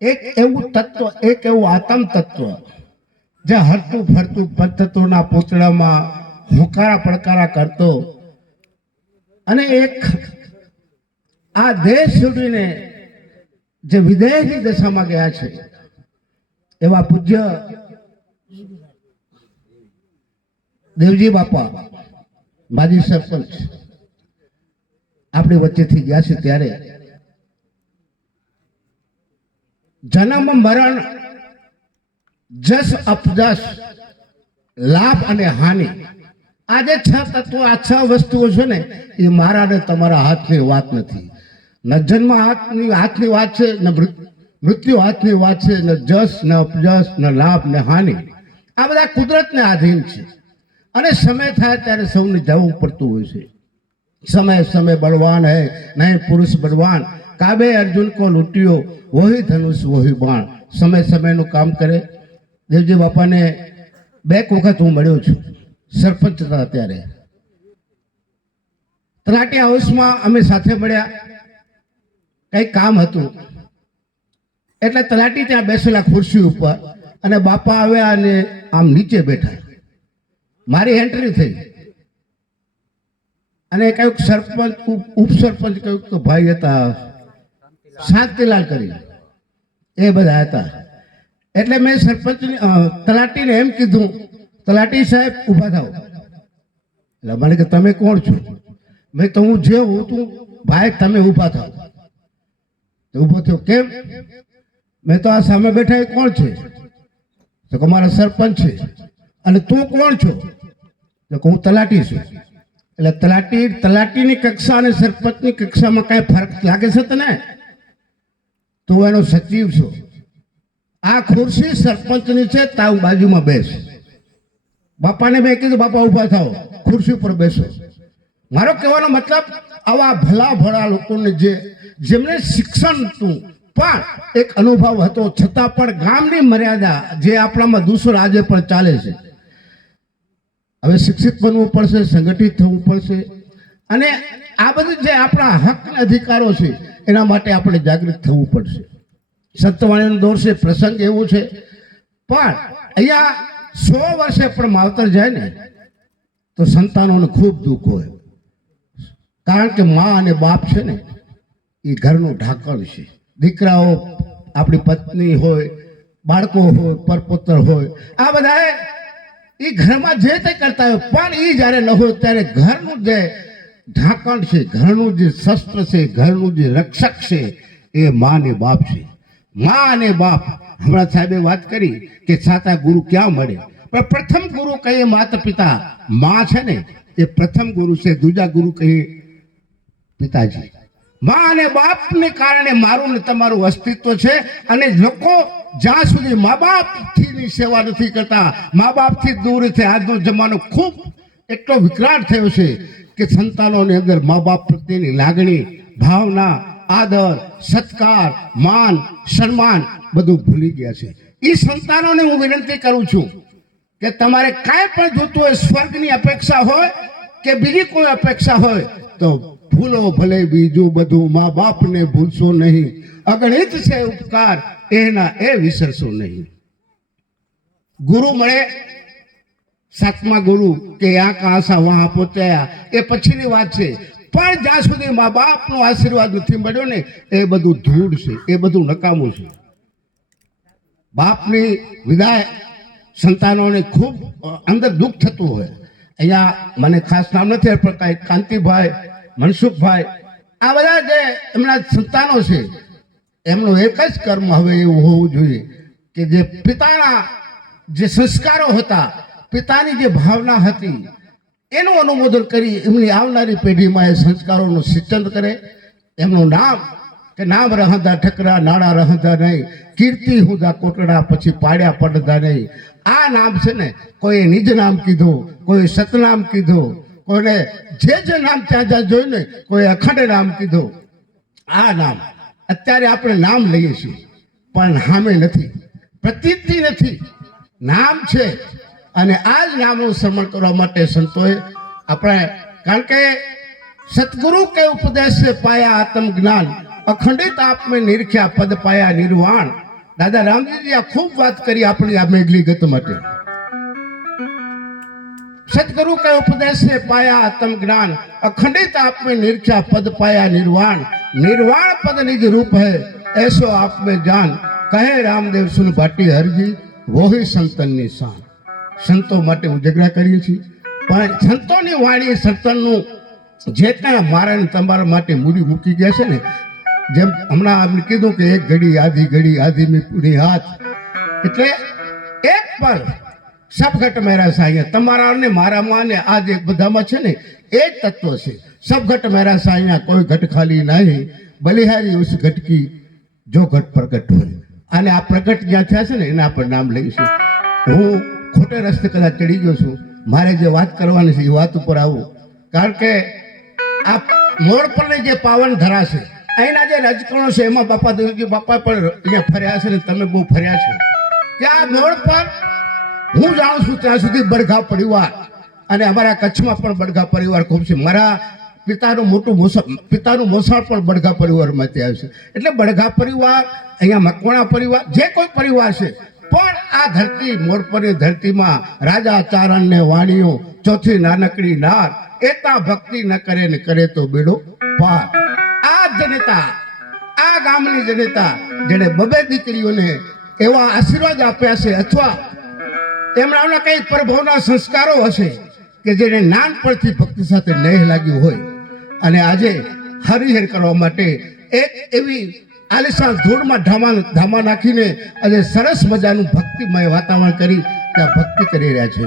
એક એવું તત્વ, એક એવું આત્મ તત્વ જે હરતું ફરતું પંચતત્વના પૂતળામાં હોકારા પડકારા કરતો અને એક આ દેશ છોડીને જે વિદેશની દશામાં ગયા છે એવા પૂજ્ય દેવજી બાપા માજી સરપંચ આપણી વચ્ચેથી ગયા છે ત્યારે જન્મ મરણ જસ અપજસ લાભ અને હાનિ આ જે છ તત્વો, આ છ વસ્તુઓ છે ને એ મારા ને તમારા હાથની વાત નથી. ન જન્મ હાથની વાત છે, ન મૃત્યુ હાથની વાત છે, ન જસ ન અપજસ ન લાભ ન હાનિ. આ બધા કુદરતને આધીન છે અને સમય થાય ત્યારે સૌને જવું પડતું હોય છે. समय समय बलवान है नहीं पुरुष बलवान, काबे अर्जुन को लूटियो वही धनुष वही बाण. समय समय નું કામ કરે. દેવજી બાપાને બે વખત હું મળ્યો છું સરપંચ હતા ત્યારે. તલાટી હાઉસમાં અમે સાથે મળ્યા, કંઈક કામ હતું એટલે તલાટી ત્યાં બેસેલા ખુરશી ઉપર અને બાપા આવ્યા અને આમ નીચે બેઠા. મારી એન્ટ્રી થઈ અને કયું સરપંચ ઉપસરપંચ કયું તો ભાઈ હતા શાંતિલાલ કરી એ બધા હતા. એટલે મેં સરપંચ તલાટીને એમ કીધું, તલાટી સાહેબ ઊભા થાવ. એટલે મને કે તમે કોણ છો? મેં તો હું જે હું તું ભાઈ તમે ઊભા થાવ. ઊભો થયો. કેમ? મેં તો આ સામે બેઠા એ કોણ છે? તો કે મારા સરપંચ છે. અને તું કોણ છો? તો હું તલાટી છું. એટલે તલાટીની કક્ષા અને સરપંચની કક્ષામાં કઈ ફરક લાગે છે તને? તું એનો સચિવ છો. આ ખુરશી સરપંચની છે, તાવ બાજુમાં બેસ. બાપાને મેં કીધું બાપા ઊભા થાવ, ખુરશી ઉપર બેસો. મારો કહેવાનો મતલબ આવા ભલા ભલા લોકોને જેમને શિક્ષણ હતું પણ એક અનુભવ હતો છતાં પણ ગામની મર્યાદા જે આપણામાં દૂષણ આજે પણ ચાલે છે. હવે શિક્ષિત બનવું પડશે, સંગઠિત થવું પડશે અને આ બધું જે આપણા હક અધિકારો છે એના માટે આપણે જાગૃત થવું પડશે. સત્યવાણીનો દોર છે, પ્રસંગ એવો છે. પણ અહીંયા 100 વર્ષે પણ માવતર જાય ને તો સંતાનોને ખૂબ દુઃખ હોય, કારણ કે મા અને બાપ છે ને એ ઘરનું ઢાંકણ છે. દીકરાઓ આપણી પત્ની હોય, બાળકો હોય, પરપુત્ર હોય, આ બધા એ ઘરમાં જે તે કરતા હોય પણ એ જ્યારે ન હોય ત્યારે ઘરનું જે ઢાંકણ છે, ઘરનું જે શસ્ત્ર છે, ઘરનું જે રક્ષક છે એ મા અને બાપ છે. મા અને બાપ, હમણાં સાહેબે વાત કરી કે સાચા ગુરુ ક્યાં મળે, પણ પ્રથમ ગુરુ કહીએ માતા પિતા. મા છે ને એ પ્રથમ ગુરુ છે, દૂજા ગુરુ કહીએ પિતાજી. મા અને બાપને કારણે મારું ને તમારું અસ્તિત્વ છે. અને લોકો જ્યાં સુધી મા બાપથી સેવા નથી કરતા, મા બાપથી દૂર છે. આજનો જમાનો ખૂબ એટલો વિકરાળ થયો છે કે સંતાનોની અંદર મા બાપ પ્રત્યેની લાગણી, ભાવના, આદર, સત્કાર, માન, સન્માન બધું ભૂલી ગયા છે. એ સંતાનોને હું વિનંતી કરું છું કે તમારે કાંઈ પણ જોતું હોય, સ્વર્ગની અપેક્ષા હોય કે બીજી કોઈ અપેક્ષા હોય તો ભૂલો ભલે બીજું બધું, મા બાપને ભૂલશો નહીં. અગણિત છે ઉપકાર એના એ વિસરશો નહીં. ગુરુ મળે, 7મા ગુરુ કે યા કહા સા વહાં પહોંચ્યા એ પછીની વાત છે. પણ જ્યાં સુધી મા બાપનો આશીર્વાદ નથી મળ્યો ને એ બધું ધૂળ છે, એ બધું નકામું છે. બાપની વિદાય સંતાનોને ખૂબ અંદર દુઃખ થતું હોય. અહીંયા મને ખાસ નામ નથી પણ કાંતિભાઈ, મનસુખભાઈ, આ બધા જે એમના સંતાનો છે એમનું એક જ કર્મ હવે એવું હોવું જોઈએ કે જે પિતાના જે સંસ્કારો હતા, પિતાની જે ભાવના હતી એનું અનુમોદન કરી એમની આવનારી પેઢીમાં એ સંસ્કારોનું સિંચન કરે. એમનું નામ કે નામ રહંદા ઠકરા, નાણા રહંદા નહીં, કીર્તિ હુદા કોટડા, પછી પાડ્યા પડદા નહીં. આ નામ છે ને કોઈ નિજ નામ કીધું, કોઈ સતનામ કીધું, કોઈને જે નામ ત્યાં જ્યાં જોયું ને કોઈ અખંડ નામ કીધું. આ નામ અત્યારે આપણે નામ લઈએ છીએ પણ નામે નથી, પ્રતીતિ નથી, નામ છે. અને આ જ નામનું સન્માન કરવા માટે સંતોએ આપણે, કારણ કે સતગુરુ કે ઉપદેશ से पाया आत्म ज्ञान, अखंडित आप में निरख्या पद पाया निर्वाण. દાદા રામજીજી આ ખૂબ વાત કરી આપણી આ મેઘલી ગત માટે. સદગુરુ કે ઉપદેશ से पाया आत्म ज्ञान अखंडित आप में निरक्षा पद पाया निर्वाण निर्वाण पद निज रूप है ऐसो आप में जान કહે રામદેવ સુન ભાટી હરજી વોહી સંતનની શાન. સંતો માટે ઉજાગરા કરીએ છીએ, પણ સંતોની વાણી સંતનનું જે કાંઈ મારા ને તમારા માટે મૂડી મૂકી ગયા છે ને, જેમ હમણાં આપણે કીધું કે એક ઘડી આધી મેં પૂરી હાથ, એટલે એક પર સબઘટ મેરા સાંઈયા તમારા ને મારામાં ને આ જે બધામાં છે ને એ જ તત્વ છે. સબઘટ મેરા સાંઈયા કોઈ ઘટ ખાલી નહીં બલિહારી ઉસ ઘટ કી જો ઘટ પ્રગટ હોય. અને આ પ્રગટ જ્યાં થયા છે ને એના પર નામ લઈશું. હું ખોટે રસ્તે કદાચ ચડી ગયો છું, મારે જે વાત કરવાની છે એ વાત ઉપર આવું, કારણ કે આ મોડ પરની જે પાવન ધરા છે અહીંના જે રજકણો છે એમાં બાપા દેવજી બાપા પણ અહીંયા ફર્યા છે ને તમે બહુ ફર્યા છો. ત્યાં મોડ પર હું જાણું છું ત્યાં સુધી બડઘા પરિવાર, અને અમારા કચ્છમાં પણ બડઘા પરિવાર ખૂબ છે. મારા પિતાનું મોસાળ પણ બડઘા પરિવારમાંથી આવ્યું છે. એટલે બડઘા પરિવાર, અહીંયા મકવાણા પરિવાર, જે કોઈ પરિવાર છે, પણ આ ધરતી મોરપરની ધરતીમાં રાજા ચારણ ને વાણીઓ ચોથી નાનકડી નાર એતા ભક્તિ ન કરે ને કરે તો બેડો પાર. આ જનતા, આ ગામની જનતા જેને બબે દીકરીઓને એવા આશીર્વાદ આપ્યા છે, અથવા એમના કંઈ પ્રભુના સંસ્કારો હશે કે જેને નાનપણથી ભક્તિ સાથે નેહ લાગ્યું હોય, અને આજે હરિહર કરવા માટે એક એવી આલિશાન ધૂળમાં ધામા નાખીને આજે સરસ મજાનું ભક્તિમય વાતાવરણ કરી ત્યાં ભક્તિ કરી રહ્યા છે.